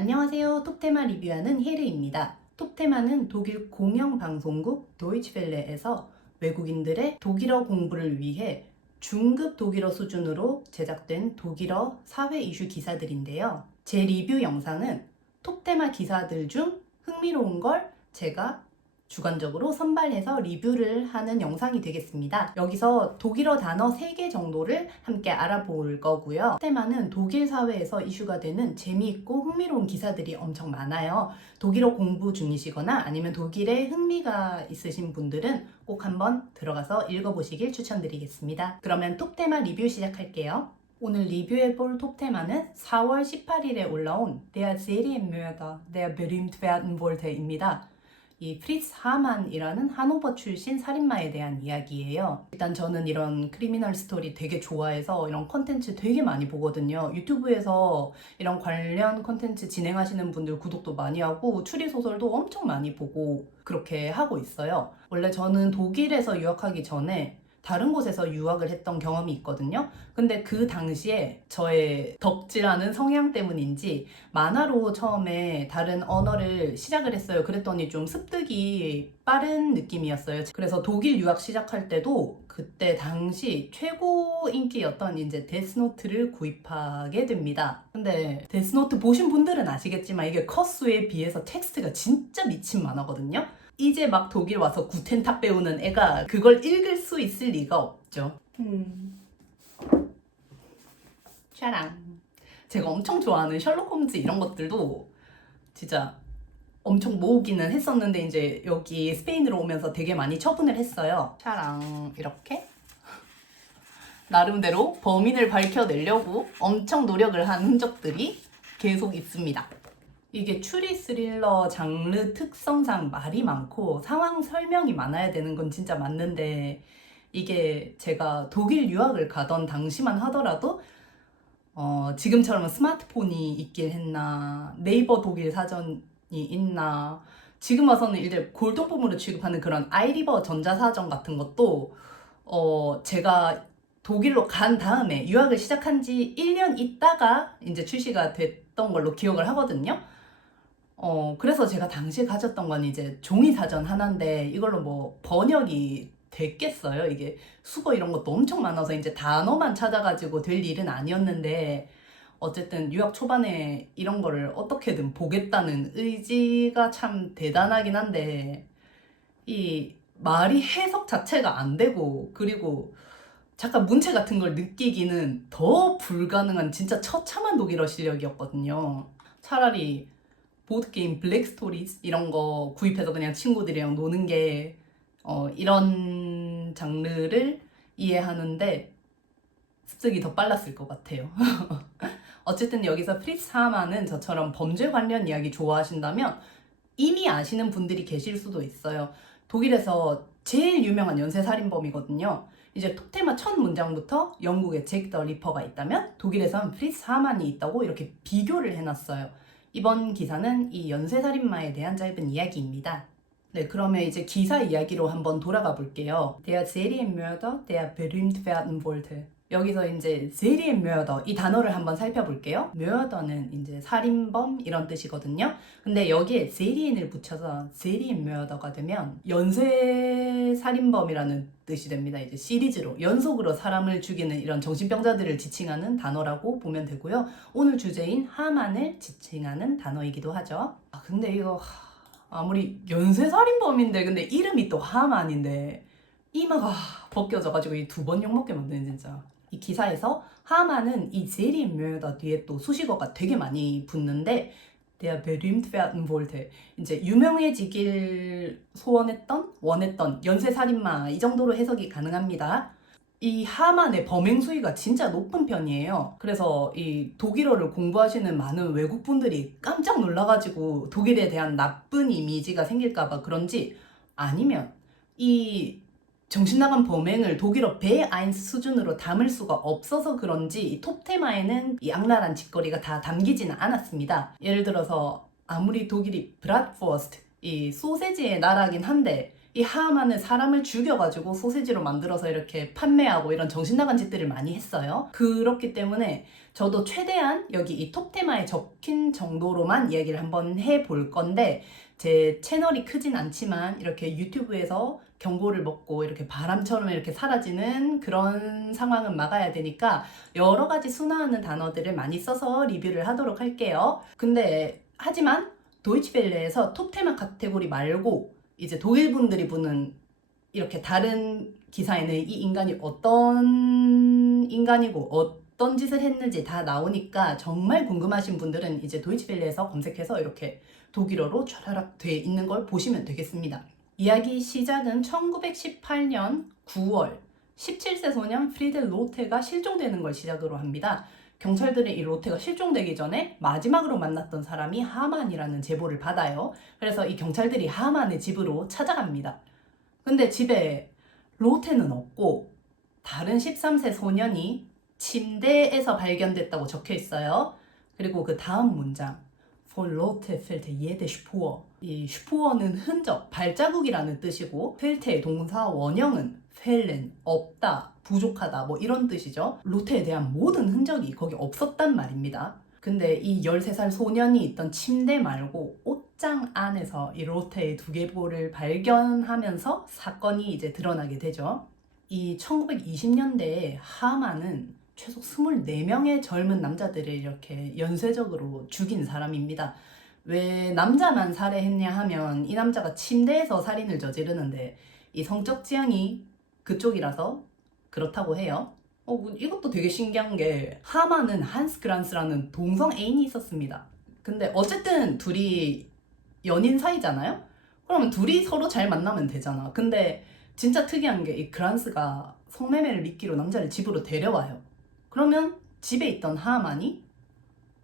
안녕하세요. 톱테마 리뷰하는 헤르입니다. 톱테마는 독일 공영방송국 도이치벨레에서 외국인들의 독일어 공부를 위해 중급 독일어 수준으로 제작된 독일어 사회 이슈 기사들인데요. 제 리뷰 영상은 톱테마 기사들 중 흥미로운 걸 제가 주관적으로 선발해서 리뷰를 하는 영상이 되겠습니다. 여기서 독일어 단어 3개 정도를 함께 알아볼 거고요. 테마는 독일 사회에서 이슈가 되는 재미있고 흥미로운 기사들이 엄청 많아요. 독일어 공부 중이시거나 아니면 독일에 흥미가 있으신 분들은 꼭 한번 들어가서 읽어보시길 추천드리겠습니다. 그러면 톱테마 리뷰 시작할게요. 오늘 리뷰해볼 톱테마는 4월 18일에 올라온 Der Serienmörder, der berühmt werden wollte 입니다. 이 프리츠 하만이라는 하노버 출신 살인마에 대한 이야기예요. 일단 저는 이런 크리미널 스토리 되게 좋아해서 이런 컨텐츠 되게 많이 보거든요. 유튜브에서 이런 관련 컨텐츠 진행하시는 분들 구독도 많이 하고 추리소설도 엄청 많이 보고 그렇게 하고 있어요. 원래 저는 독일에서 유학하기 전에 다른 곳에서 유학을 했던 경험이 있거든요. 근데 그 당시에 저의 덕질하는 성향 때문인지 만화로 처음에 다른 언어를 시작을 했어요. 그랬더니 좀 습득이 빠른 느낌이었어요. 그래서 독일 유학 시작할 때도 그때 당시 최고 인기였던 이제 데스노트를 구입하게 됩니다. 근데 데스노트 보신 분들은 아시겠지만 이게 컷수에 비해서 텍스트가 진짜 미친 만화거든요. 이제 막 독일 와서 구텐탁 배우는 애가 그걸 읽을 수 있을 리가 없죠. 샤랑. 제가 엄청 좋아하는 셜록 홈즈 이런 것들도 진짜 엄청 모으기는 했었는데 이제 여기 스페인으로 오면서 되게 많이 처분을 했어요. 샤랑 이렇게 나름대로 범인을 밝혀내려고 엄청 노력을 한 흔적들이 계속 있습니다. 이게 추리 스릴러 장르 특성상 말이 많고 상황 설명이 많아야 되는 건 진짜 맞는데 이게 제가 독일 유학을 가던 당시만 하더라도 지금처럼 스마트폰이 있긴 했나 네이버 독일 사전이 있나 지금 와서는 이제 골동품으로 취급하는 그런 아이리버 전자사전 같은 것도 제가 독일로 간 다음에 유학을 시작한 지 1년 있다가 이제 출시가 됐던 걸로 기억을 하거든요. 그래서 제가 당시에 가졌던 건 이제 종이 사전 하나인데 이걸로 뭐 번역이 됐겠어요? 이게 수거 이런 것도 엄청 많아서 이제 단어만 찾아가지고 될 일은 아니었는데 어쨌든 유학 초반에 이런 거를 어떻게든 보겠다는 의지가 참 대단하긴 한데 이 말이 해석 자체가 안 되고 그리고 잠깐 문체 같은 걸 느끼기는 더 불가능한 진짜 처참한 독일어 실력이었거든요. 차라리 보드게임 블랙 스토리즈 이런 거 구입해서 그냥 친구들이랑 노는 게 이런 장르를 이해하는데 습득이 더 빨랐을 것 같아요. 어쨌든 여기서 프리츠 하만은 저처럼 범죄 관련 이야기 좋아하신다면 이미 아시는 분들이 계실 수도 있어요. 독일에서 제일 유명한 연쇄살인범이거든요. 이제 톱테마 첫 문장부터 영국에 잭 더 리퍼가 있다면 독일에선 프리츠 하만이 있다고 이렇게 비교를 해놨어요. 이번 기사는 이 연쇄살인마에 대한 짧은 이야기입니다. 네, 그러면 이제 기사 이야기로 한번 돌아가 볼게요. Der Serienmörder, der berühmt werden wollte. 여기서 이제 Serienmörder 이 단어를 한번 살펴볼게요. mörder는 이제 살인범 이런 뜻이거든요. 근데 여기에 Serien을 붙여서 Serienmörder가 되면 연쇄살인범이라는 뜻이 됩니다. 이제 시리즈로 연속으로 사람을 죽이는 이런 정신병자들을 지칭하는 단어라고 보면 되고요. 오늘 주제인 하만을 지칭하는 단어이기도 하죠. 근데 이거 아무리 연쇄살인범인데 근데 이름이 또 하만인데 이마가 벗겨져가지고 이 2번 욕먹게 만드는 진짜. 이 기사에서 하만은 이 세리엔mörder 뒤에 또 수식어가 되게 많이 붙는데 der berühmt werden wollte 이제 유명해지길 원했던 연쇄살인마 이 정도로 해석이 가능합니다. 이 하만의 범행 수위가 진짜 높은 편이에요. 그래서 이 독일어를 공부하시는 많은 외국분들이 깜짝 놀라가지고 독일에 대한 나쁜 이미지가 생길까봐 그런지 아니면 이 정신나간 범행을 독일어 B1 수준으로 담을 수가 없어서 그런지 이 톱테마에는 이 악랄한 짓거리가 다 담기지는 않았습니다. 예를 들어서 아무리 독일이 브라트워스트 이 소세지의 나라긴 한데 이 하하만은 사람을 죽여가지고 소시지로 만들어서 이렇게 판매하고 이런 정신나간 짓들을 많이 했어요. 그렇기 때문에 저도 최대한 여기 이 톱테마에 적힌 정도로만 이야기를 한번 해볼 건데, 제 채널이 크진 않지만 이렇게 유튜브에서 경고를 먹고 이렇게 바람처럼 이렇게 사라지는 그런 상황은 막아야 되니까 여러 가지 순화하는 단어들을 많이 써서 리뷰를 하도록 할게요. 근데 하지만 도이치벨레에서 톱테마 카테고리 말고 이제 독일 분들이 보는 이렇게 다른 기사에는 이 인간이 어떤 인간이고 어떤 짓을 했는지 다 나오니까 정말 궁금하신 분들은 이제 도이치벨레에서 검색해서 이렇게 독일어로 촤라락 돼 있는 걸 보시면 되겠습니다. 이야기 시작은 1918년 9월 17세 소년 프리델 로테가 실종되는 걸 시작으로 합니다. 경찰들이 이 로테가 실종되기 전에 마지막으로 만났던 사람이 하만이라는 제보를 받아요. 그래서 이 경찰들이 하만의 집으로 찾아갑니다. 근데 집에 로테는 없고 다른 13세 소년이 침대에서 발견됐다고 적혀 있어요. 그리고 그 다음 문장 Von Lotte fehlte jede Spur. 이 슈푸어는 흔적, 발자국이라는 뜻이고 펠트의 동사 원형은 fehlen, 없다, 부족하다 뭐 이런 뜻이죠. 로테에 대한 모든 흔적이 거기 없었단 말입니다. 근데 이 13살 소년이 있던 침대 말고 옷장 안에서 이 로테의 두개골을 발견하면서 사건이 이제 드러나게 되죠. 이 1920년대에 하만은 최소 24명의 젊은 남자들을 이렇게 연쇄적으로 죽인 사람입니다. 왜 남자만 살해했냐 하면 이 남자가 침대에서 살인을 저지르는데 이 성적 지향이 그쪽이라서 그렇다고 해요. 이것도 되게 신기한 게 하만은 한스 그란스라는 동성 애인이 있었습니다. 근데 어쨌든 둘이 연인 사이잖아요? 그러면 둘이 서로 잘 만나면 되잖아. 근데 진짜 특이한 게 이 그란스가 성매매를 미끼로 남자를 집으로 데려와요. 그러면 집에 있던 하만이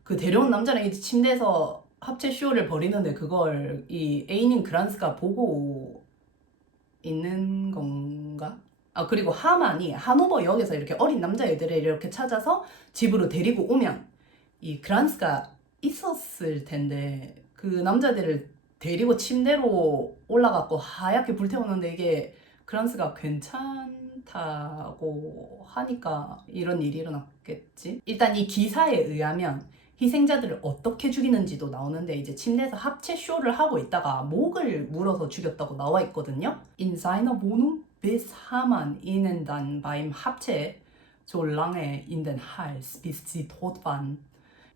그 데려온 남자랑 이제 침대에서 합체 쇼를 벌이는데 그걸 이 애인인 그란스가 보고 있는 건가? 그리고 하만이 하노버 역에서 이렇게 어린 남자애들을 이렇게 찾아서 집으로 데리고 오면 이 그란스가 있었을 텐데 그 남자들을 데리고 침대로 올라갔고 하얗게 불태우는데 이게 그란스가 괜찮다고 하니까 이런 일이 일어났겠지? 일단 이 기사에 의하면 희생자들을 어떻게 죽이는지도 나오는데 이제 침대에서 합체 쇼를 하고 있다가 목을 물어서 죽였다고 나와 있거든요. In seiner Wohnung biss Hamann ihnen dann beim 합체 so lange in den Hals bis sie tot waren.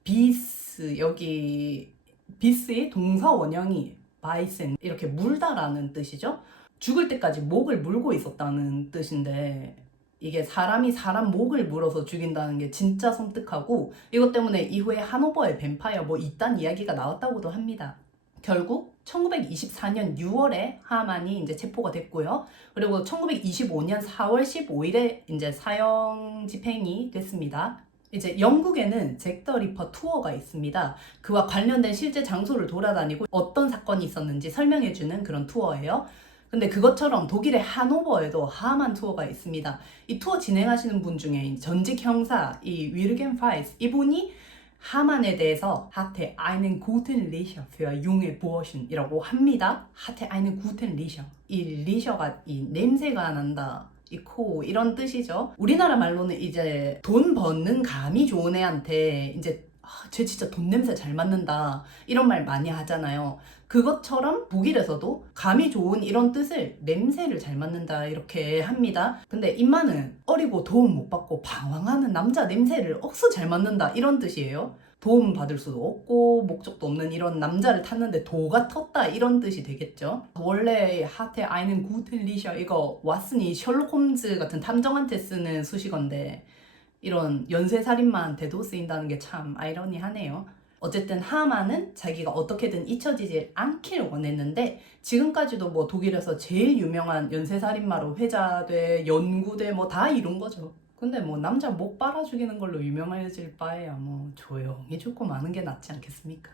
비스 여기 비스의 동사 원형이 바이센 이렇게 물다라는 뜻이죠. 죽을 때까지 목을 물고 있었다는 뜻인데 이게 사람이 사람 목을 물어서 죽인다는 게 진짜 섬뜩하고 이것 때문에 이후에 하노버의 뱀파이어 뭐 이딴 이야기가 나왔다고도 합니다. 결국 1924년 6월에 하만이 이제 체포가 됐고요. 그리고 1925년 4월 15일에 이제 사형 집행이 됐습니다. 이제 영국에는 잭 더 리퍼 투어가 있습니다. 그와 관련된 실제 장소를 돌아다니고 어떤 사건이 있었는지 설명해주는 그런 투어예요. 근데 그것처럼 독일의 하노버에도 하만 투어가 있습니다. 이 투어 진행하시는 분 중에 전직 형사 이 위르겐 파이스 이분이 하만에 대해서 hatte einen guten Riecher für junge Burschen이라고 합니다. hatte einen guten Riecher. 이 리셔가 이 냄새가 난다. 이 코 이런 뜻이죠. 우리나라 말로는 이제 돈 버는 감이 좋은 애한테 이제 쟤 진짜 돈 냄새 잘 맡는다 이런 말 많이 하잖아요. 그것처럼 독일에서도 감이 좋은 이런 뜻을 냄새를 잘 맡는다 이렇게 합니다. 근데 임마는 어리고 도움 못 받고 방황하는 남자 냄새를 억수 잘 맡는다 이런 뜻이에요. 도움 받을 수도 없고 목적도 없는 이런 남자를 탔는데 도가 텄다 이런 뜻이 되겠죠. 원래 하테 아이는 구텐 리셔 이거 왓슨이 셜록 홈즈 같은 탐정한테 쓰는 수식어인데 이런 연쇄살인마한테도 쓰인다는 게 참 아이러니하네요. 어쨌든 하만은 자기가 어떻게든 잊혀지지 않길 원했는데 지금까지도 뭐 독일에서 제일 유명한 연쇄살인마로 회자돼 연구돼 뭐 다 이룬 거죠. 근데 뭐 남자 목 빨아 죽이는 걸로 유명해질 바에야 뭐 조용히 죽고 마는 게 낫지 않겠습니까?